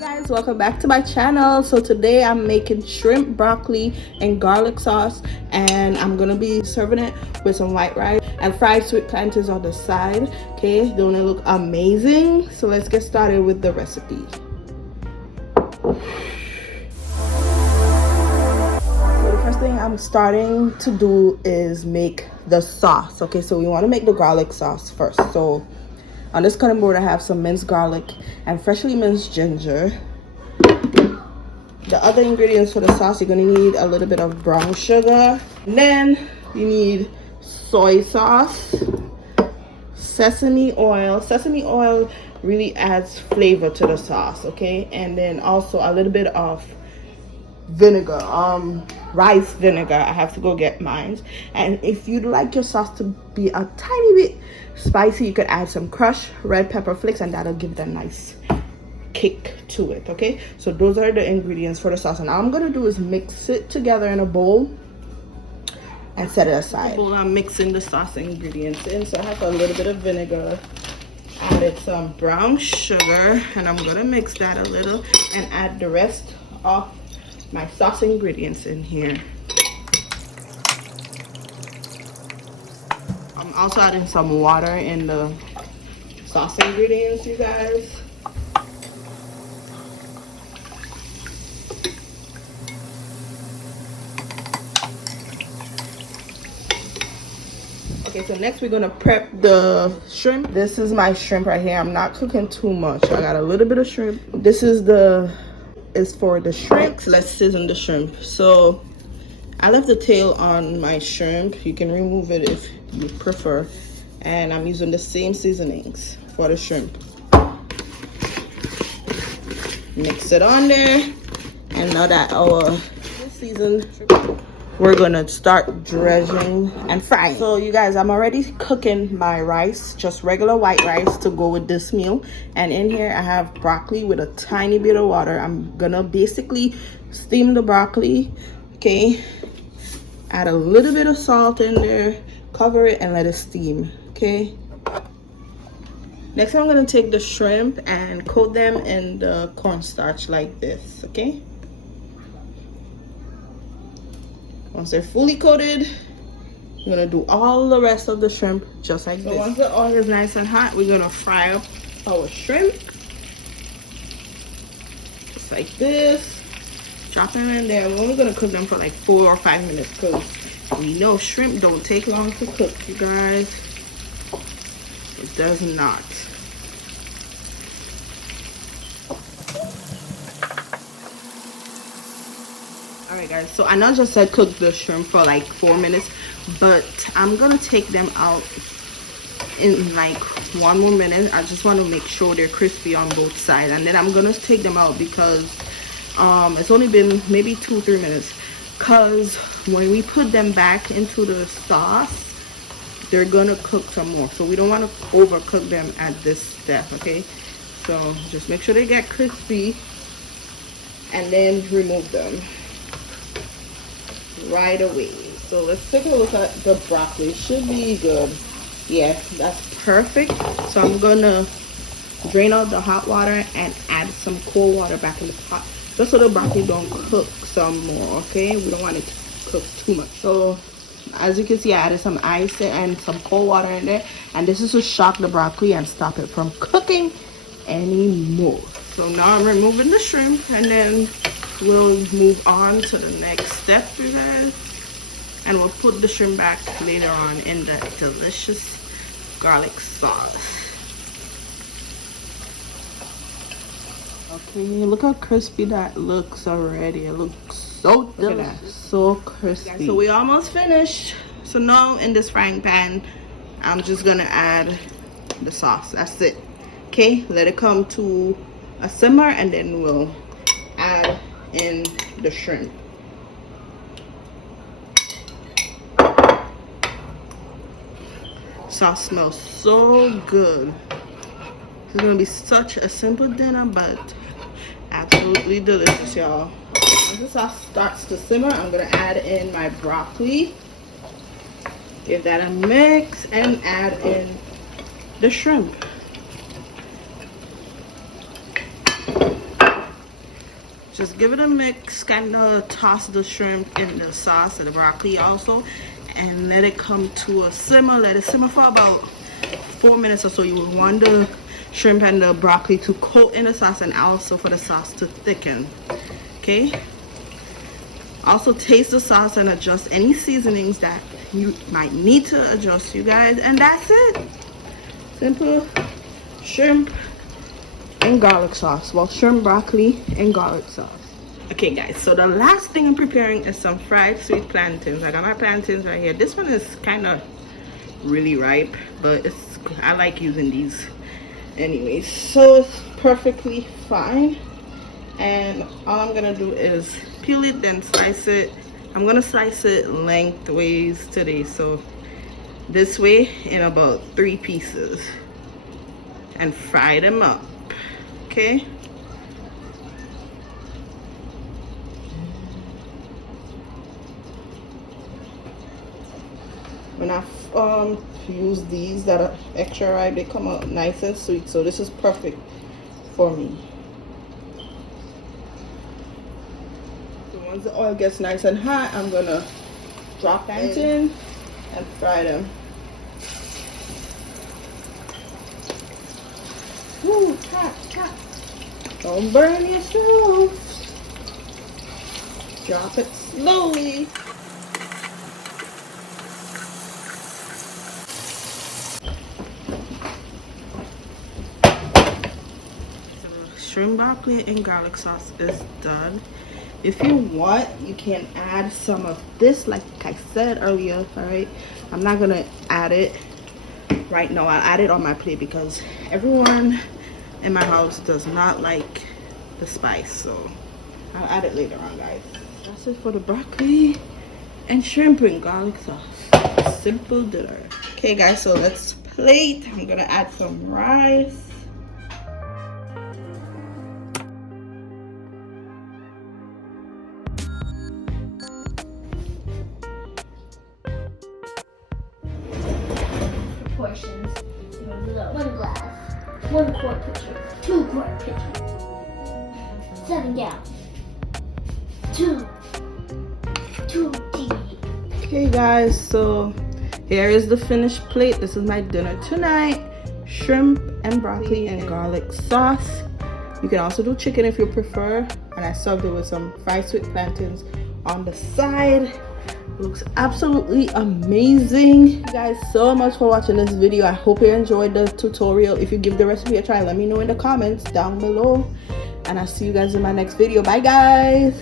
Guys, welcome back to my channel. So today I'm making shrimp, broccoli, and garlic sauce, and I'm gonna be serving it with some white rice and fried sweet plantains on the side. Okay, they're gonna look amazing. So let's get started with the recipe. So the first thing I'm starting to do is make the sauce. Okay, so we want to make the garlic sauce first. So on this cutting board I have some minced garlic and freshly minced ginger. The other ingredients for the sauce, you're going to need a little bit of brown sugar, and then you need soy sauce, sesame oil. Sesame oil really adds flavor to the sauce, okay? And then also a little bit of vinegar, rice vinegar. I have to go get mine. And if you'd like your sauce to be a tiny bit spicy, you could add some crushed red pepper flakes, and that'll give it a nice kick to it. Okay, so those are the ingredients for the sauce, and all I'm gonna do is mix it together in a bowl and set it aside. I'm mixing the sauce ingredients in. So I have a little bit of vinegar, added some brown sugar, and I'm gonna mix that a little and add the rest of my sauce ingredients in here. I'm also adding some water in the sauce ingredients, you guys. Okay, so next we're gonna prep the shrimp. This is my shrimp right here. I'm not cooking too much. I got a little bit of shrimp. This is for the shrimp. Let's season the shrimp. So I left the tail on my shrimp. You can remove it if you prefer. And I'm using the same seasonings for the shrimp. Mix it on there. And now that our seasoned, we're gonna start dredging and frying. So you guys, I'm already cooking my rice, just regular white rice to go with this meal. And in here I have broccoli with a tiny bit of water. I'm gonna basically steam the broccoli. Okay, add a little bit of salt in there, cover it, and let it steam. Okay, next I'm gonna take the shrimp and coat them in the cornstarch like this. Okay, once they're fully coated, you're gonna do all the rest of the shrimp just like this. So once the oil is nice and hot, we're gonna fry up our shrimp just like this. Drop them in there. We're only gonna cook them for like 4 or 5 minutes because we know shrimp don't take long to cook, you guys. It does not. Alright guys, so I know I just said cook the shrimp for like 4 minutes, but I'm gonna take them out in like 1 more minute. I just want to make sure they're crispy on both sides, and then I'm gonna take them out because it's only been maybe 2-3 minutes, because when we put them back into the sauce, they're gonna cook some more, so we don't want to overcook them at this step. Okay, so just make sure they get crispy and then remove them right away. So let's take a look at the broccoli. It should be good. Yeah, that's perfect. So I'm gonna drain out the hot water and add some cold water back in the pot, just so the broccoli don't cook some more. Okay, we don't want it to cook too much. So as you can see, I added some ice and some cold water in there, and this is to shock the broccoli and stop it from cooking anymore. So now I'm removing the shrimp, and then we'll move on to the next step, you guys, and we'll put the shrimp back later on in that delicious garlic sauce. Okay, look how crispy that looks already. It looks so delicious, so crispy. So we almost finished. So now in this frying pan, I'm just gonna add the sauce. That's it. Okay, let it come to a simmer, and then we'll add in the shrimp. Sauce smells so good. It's gonna be such a simple dinner, but absolutely delicious, y'all. Once the sauce starts to simmer, I'm gonna add in my broccoli, give that a mix, and add in the shrimp. Just give it a mix, kind of toss the shrimp in the sauce and the broccoli also, and let it come to a simmer. Let it simmer for about 4 minutes or so. You will want the shrimp and the broccoli to coat in the sauce and also for the sauce to thicken. Okay, also taste the sauce and adjust any seasonings that you might need to adjust, you guys, and that's it. Simple shrimp and garlic sauce. Well, shrimp, broccoli, and garlic sauce. Okay guys, so the last thing I'm preparing is some fried sweet plantains. I got my plantains right here. This one is kind of really ripe, but I like using these anyways, so it's perfectly fine. And all I'm gonna do is peel it, then slice it. I'm gonna slice it lengthways today, so this way in about 3 pieces, and fry them up. Okay, when I use these that are extra ripe, they come out nice and sweet, so this is perfect for me. So once the oil gets nice and hot, I'm gonna drop them in and fry them. Woo, hot. Don't burn yourself. Drop it slowly. Shrimp, broccoli, and garlic sauce is done. If you want, you can add some of this, like I said earlier. All right, I'm not gonna add it right now. I'll add it on my plate because everyone in my house does not like the spice, so I'll add it later on, guys. That's it for the broccoli and shrimp and garlic sauce. Simple dinner. Okay guys, so let's plate. I'm gonna add some rice. Portions. 1 glass, 1 quart pitcher, 2 quart pitcher, 7 gallons, 2 tea. Okay guys, so here is the finished plate. This is my dinner tonight. Shrimp and broccoli and garlic sauce. You can also do chicken if you prefer, and I served it with some fried sweet plantains on the side. Looks absolutely amazing. Thank you guys so much for watching this video. I hope you enjoyed the tutorial. If you give the recipe a try, let me know in the comments down below, and I'll see you guys in my next video. Bye guys.